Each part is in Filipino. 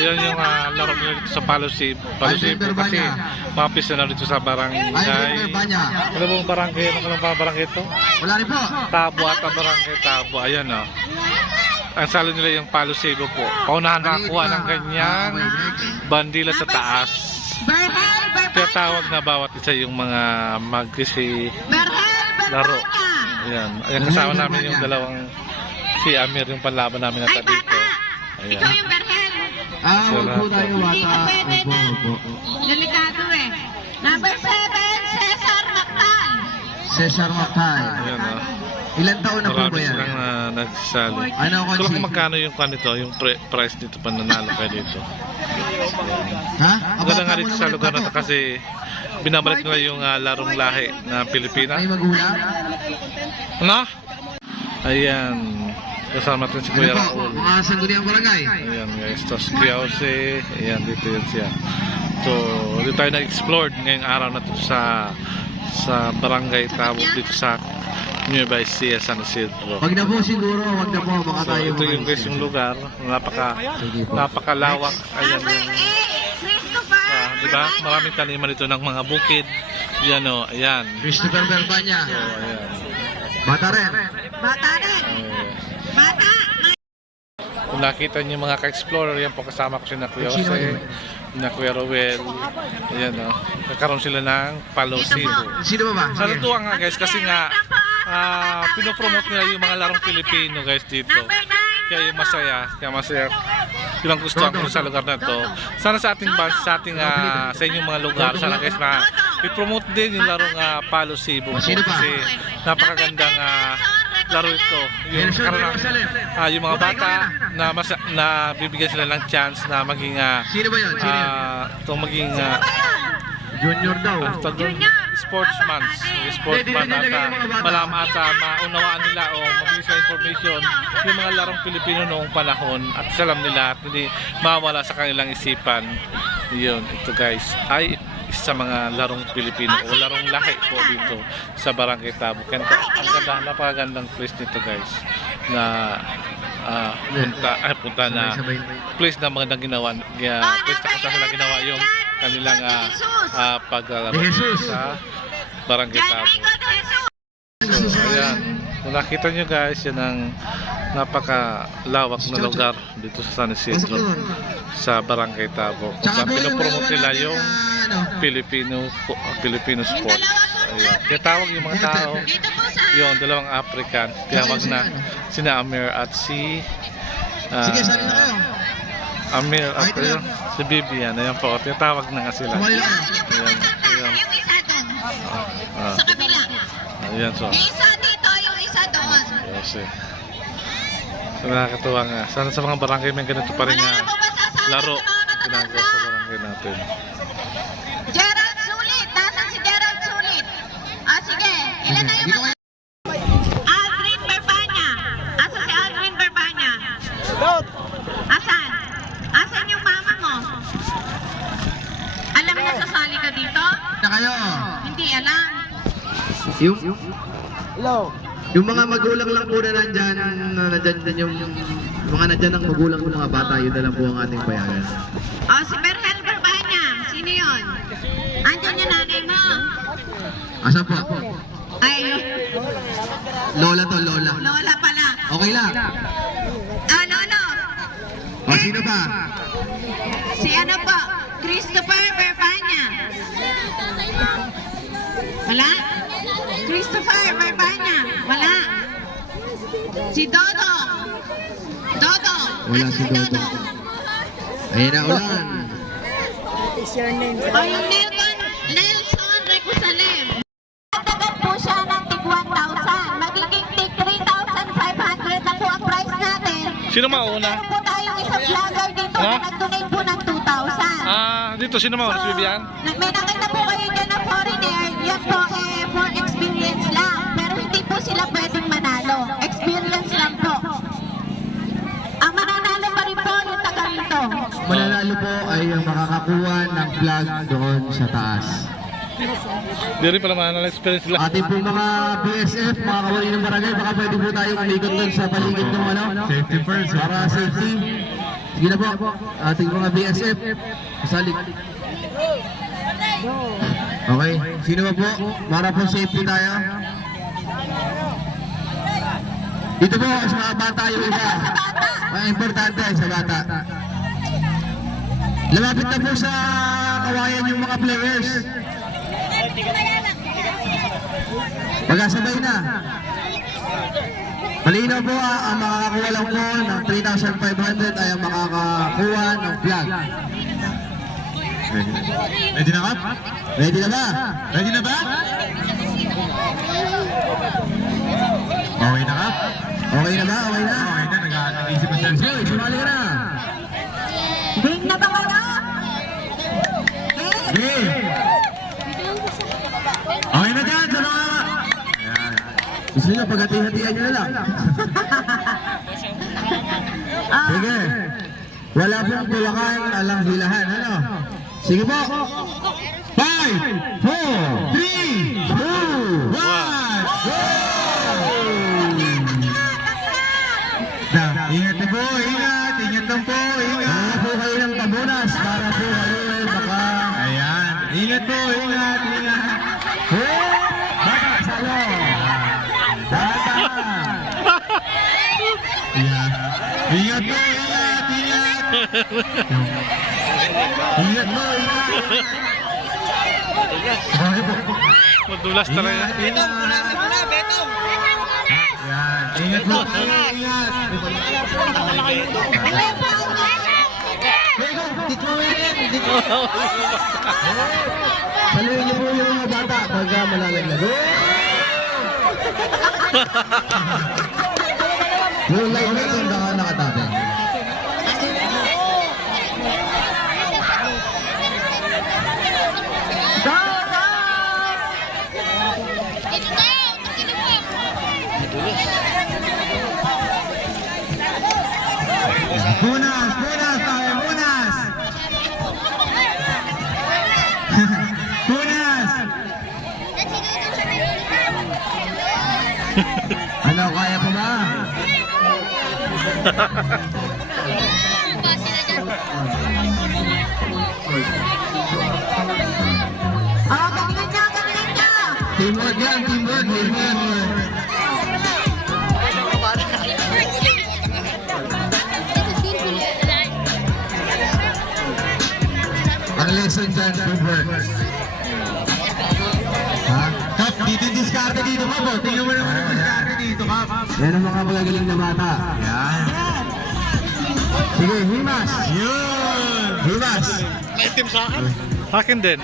Ayan yung laro nila dito sa Palusibo kasi mapis na dito sa barangay. Ano bang barangay? Ano lang ba barangay ito? Wala rin po. Tabo at barangay Tabo. Ayan o. Ang salo nila yung Palusibo po. Paunahan nakakuha ng ganyang bandila sa taas. Kaya tawag na bawat isa yung mga mag-si laro. Ayan. Ayan kasama namin yung dalawang si Amir yung panlaban namin nata dito. Ayan. Ikaw yung Berhel. Huwag po tayo wata. Opo. Delikado eh. Number 7, Cesar Mactal. Cesar Mactal. Ayan o. Ilan taon na po ba Marami yan? silang nagsali. Ano ko So kung magkano yung kanito, yung price dito pananalo kayo dito. Ha? Ang ganda nga dito sa lugar na to kasi binabalik nila yung larong lahi na Pilipina. May magulang? Ano? Ayan. Kasama natin si Kuya Raul. Mga sangguniang barangay. Ayan guys. Tapos Kuya Jose. Ayan dito yun siya. So dito tayo na-explore ngayong araw na to sa barangay Tabo dito sa Nueva Ecija, San Isidro. Wag na po siguro, wag na po. Baka So tayo ito yung guys yung lugar. Napakalawak. Ayan Number yung 8, Christopher. diba? Maraming taniman dito ng mga bukid. Yan o, ayan. Christopher Verbanya. So, ayan. Bata rin. Bata rin. Bata. Kung nakita niyo mga ka-explorer, yan po kasama ko si na Kuya Jose, na Kuya Rowel. Ayan o. Nagkaroon sila ng Palusibo. Sino ba ba? Sa natuwa nga guys, kasi nga pinopromote nila yung mga larong Pilipino guys dito. Kaya yung masaya, yun ang gusto ko sa lugar na to. Sana sa ating sa inyong mga lugar, sana guys na i-promote din yung larong Palusibo. Kasi napakagandang laro ito. Yung yung mga bata na bibigyan sila ng chance na maging Sino ba yun? maging Junior daw. sportsman at malaman at maunawaan nila o mabigay sa information yung mga larong Pilipino noong panahon at alam nila at hindi mawala sa kanilang isipan. Yun, ito guys ay isa sa mga larong Pilipino o larong lahi po dito sa Barangay Tabo. Kaya ang ganda, napakagandang place nito guys na punta na place na magandang ginawa, place na sila ginawa yung kanilang paglalaro sa Barangay Tabo. So ayan, kung nakita nyo guys, yan ang napakalawak na lugar dito sa San Isidro sa Barangay Tabo kung saan pinopromote nila yung Filipino sports. Ayan. Kaya tawag yung mga tao yung dalawang African, tiyawag na sina Amir at si Sige, sali na kayo. Amir at si Bibian. Ayan po, tiyawag na nga sila. Sumali na kayo. Ayan, ayan. Yung isa doon. Sa kabila. Ayan so. Yung isa dito, yung isa doon. Yes, eh. So, nakakatuwa nga. Sana sa mga barangay may ganito pa rin Wala nga na po masasabi laro sa mga ginagawa sa barangay natin. Gerald Sulit. Nasaan si Gerald Sulit? Sige. Ilan na yung mga... Aldrin Berbanya. Asa si Aldrin Berbanya? Asan? Asan yung mama mo? Alam na sasali ka dito? Na kayo. Hindi alam. Yung mga magulang lang po na nandyan din yung mga nandyan ang magulang ng mga bata, yun na lang po ang ating payagan. Si Berhel Berbanya. Sino yun? Andyan yung nanay mo. Asa po? Ay, Lola to, Lola. Lola pala. Okay lang. Lolo. O, sino ba? Si ano po? Christopher Berbanya. Wala? Christopher Berbanya. Wala. Si Dodo. Dodo. Wala Asa si Dodo. Ayun na ulan. O yung Nelson Recusalem. Nagdagan po siya ng tig 1,000. Magiging tig 3,500 na po ang price natin. Sino mauna? Meron po tayong isang vlogger dito na nag-donate po ng 2,000. Dito sino mauna? Si Bibian? May nakita po kayo dyan na foreigner, yan po for experience lang. Pero hindi po sila pwedeng manalo. Experience lang po. Ang mananalo pa rin po yung taga rito. Mananalo po ay ang makakakuha ng vlog doon sa taas. Di rin pala mga experience lang. Ating po mga BSF, mga kawali ng barangay, baka pwede po tayo umikot doon sa paligid ng ano? Safety first. Para safety. Sige na po, ating mga BSF. Kasalik. Okay, sino ba po? Para po safety tayo. Dito po, sa mga bata yung iba. Ang importante sa bata. Lumapit na po sa kawayan yung mga players. Pagkasabay na. Malinaw po ang makakakuha lang po ng 3,500 ay ang makakakuha ng flag. Ready na, Kap? Ready na ba? Ready na ba? Okay na, Kap? Okay na ba? Okay na? Okay na, nag-iisip ang chance. Hoy, sumali ka na! Game na ba kayo? Game! Okay na dyan, sa mga... Ayan. Gusto nyo, paghati-hatian nyo na lang. Sige. Wala pong tulakan, alang hilahan, ano? Sige po. 5, 4, 3, 2, 1, go! Ingat na po, ingat. Ingat lang po, ingat. Ingat po kayo ng tabunas para po kayo baka... Ayan. Ingat po, ingat, ingat. Bata, salo. Bata. Ingat. Ingat po, ingat, ingat. Ingat po, ingat. Madulas talaga. Ingat, ingat. Yan. Ingat po, ingat. Saluhin niyo po yung mga bata pagka malalaglag. Yung light na yun, baka nakatabi. Punas! Punas tayo! Punas! Punas! Ano, kaya pa ba? Galingan niya, galingan niya! Teamwork yan, teamwork, teamwork. Ang lesson dyan, teamwork. Ha? Kap, dito yung diskarte dito, Kap. Tingnan mo naman yung diskarte dito, Kap. Yan ang mga magagaling na bata. Yan. Sige, Himas. Yun. Himas. Itim sa akin? Akin din.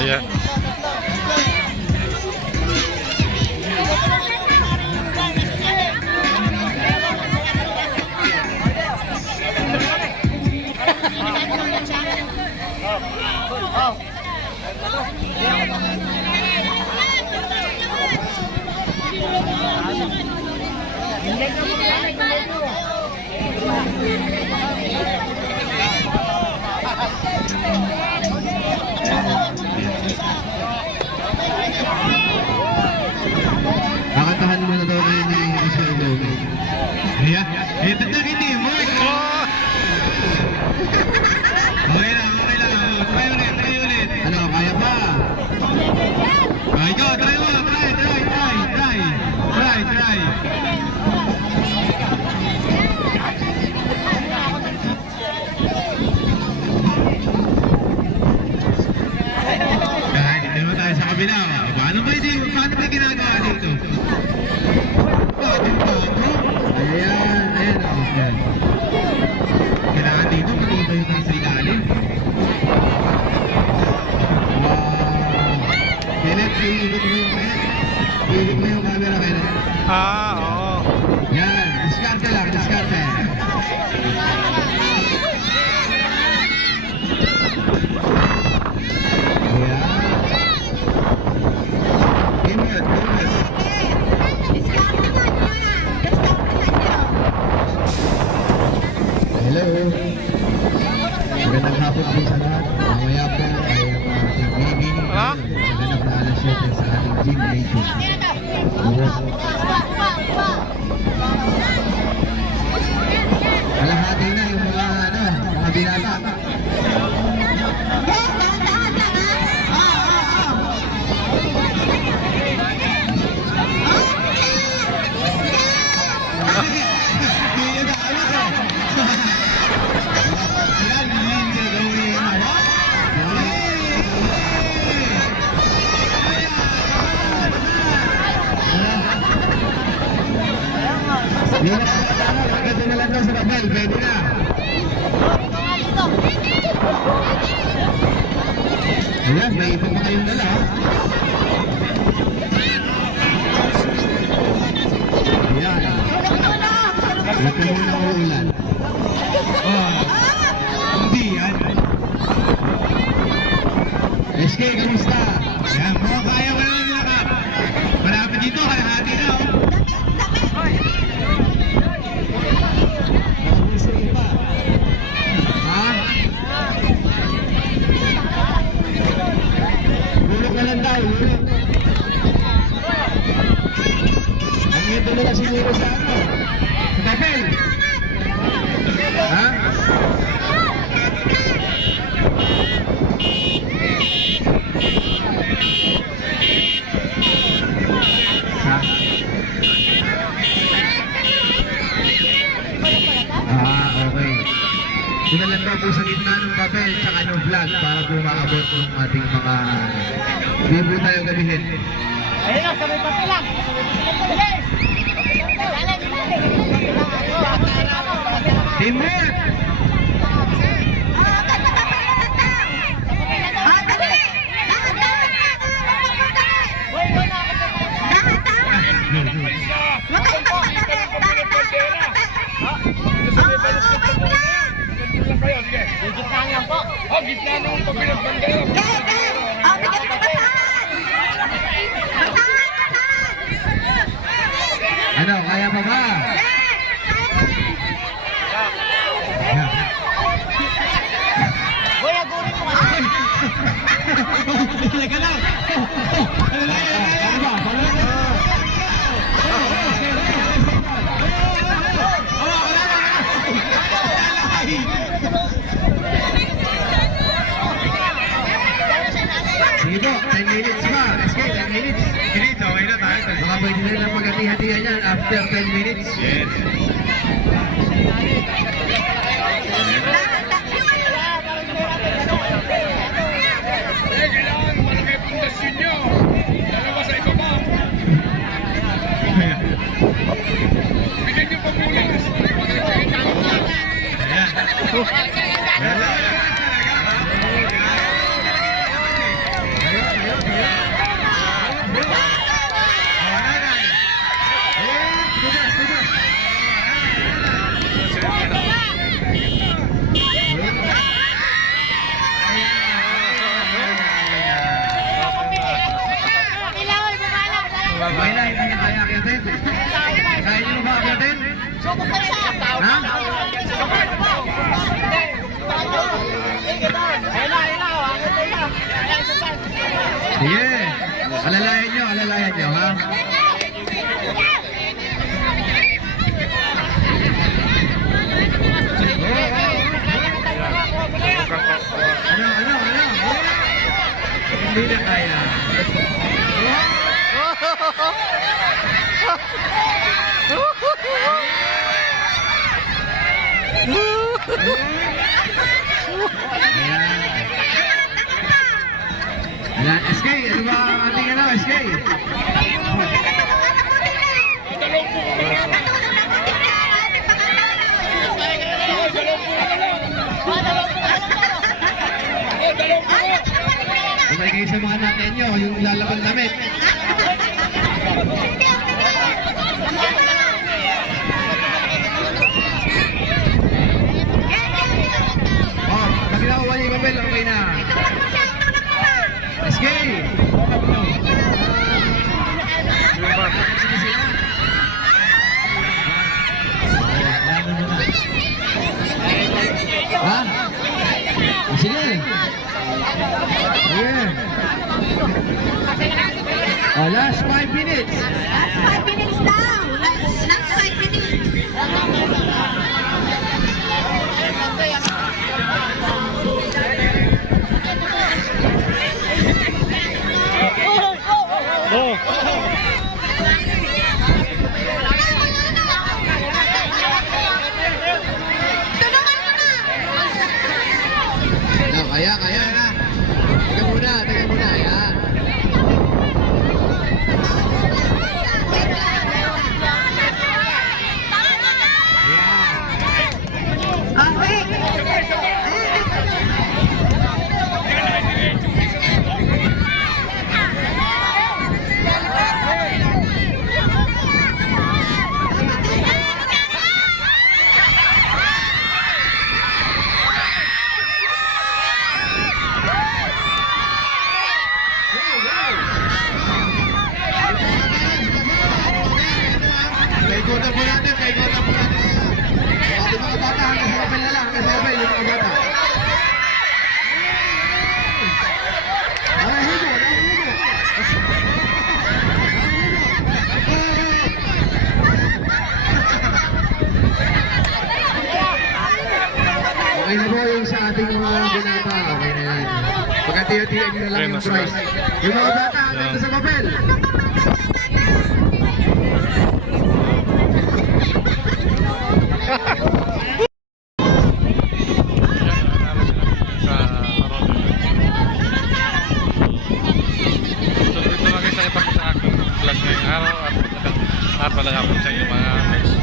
Ayan. Kakatahan mo na daw kayo ni Israel Gomez. Ayan. Ito na hindi mo. Oh! Okay lang, okay lang. Try ulit, try ulit. Ano, kaya pa? Ikaw, try mo. Try. Dito naman tayo sa kabila. Paano ba ginagawa dito? Ayan. Okay. Kailangan dito, matibay yung nasa ilalim. Kenneth, iikot mo yung camera, Kenneth. Oo. Yan, diskarte lang, diskarte. Ayan. Teamwork. Hello. Magandang hapon po sa lahat. Mamaya po ay ang ating meeting. Magandang na alas 7 sa ating gym meeting. Kalahati na yung mga mga binata. Dahan-dahan lang, ha? Hindi niya na alam ko. Yan, hindi gawin. Yun na, ganda na lang daw sa papel, pwede na. Ayan, may iba pa kayong dala, ha? Ayan. Ito muna ang ulan. Oh, hindi yan. SK, kamusta? Ayan, mukhang kaya mo na nilakad. Marami dito, kalahati na, oh. Masusuin pa. Ha? Gulog na lang daw, gulog. Ang ito na lang siguro sa ano? Sa papel. Ha? Ha? Okay. Sinalan daw po sa gitna ng papel tsaka ng vlog para po maabot ng ating mga hindi po tayo gabihin. Ayun na, sabay pati lang. Bilis! Teamwork! Gitna lang po. Gitna nung pabilang bandera. Ano, kaya pa ba? Boy, agurin mo kasi. Talaga lang! Ano ba? Sige po, 10 minutes pa. SK, 10 minutes. Minutes, okay na tayo. Baka pwede na lang maghati-hatihan yan after 10 minutes. Yes. Kailangan malaki pundasyon nyo. Dalawa sa ibaba. Bigyan nyo pamulas. Okay na, hindi niya kaya akitin. Kaya niyo ba akitin? Ha? Sige. Alalayan niyo, ha? Ano? Hindi na kaya. Ayan, SK, ano ba ang ating SK? Okay kayo sa mga natin nyo, yung lalaban damit. Oh, pag nakuha niyo yung papel, okay na. SK! Ha? Sige. Sige. Oh, last 5 minutes. Last 5 minutes now. Last 5 minutes. ating mga binata. Okay na yan. Pagkatiya-tiyan nyo na lang yung prize. Yung mga bata, nandito sa papel. Ayan, nanalo sila dito sa laro nila. Ito lang guys, nakita ko sa aking vlog ngayong araw at talaga po sa inyo mga next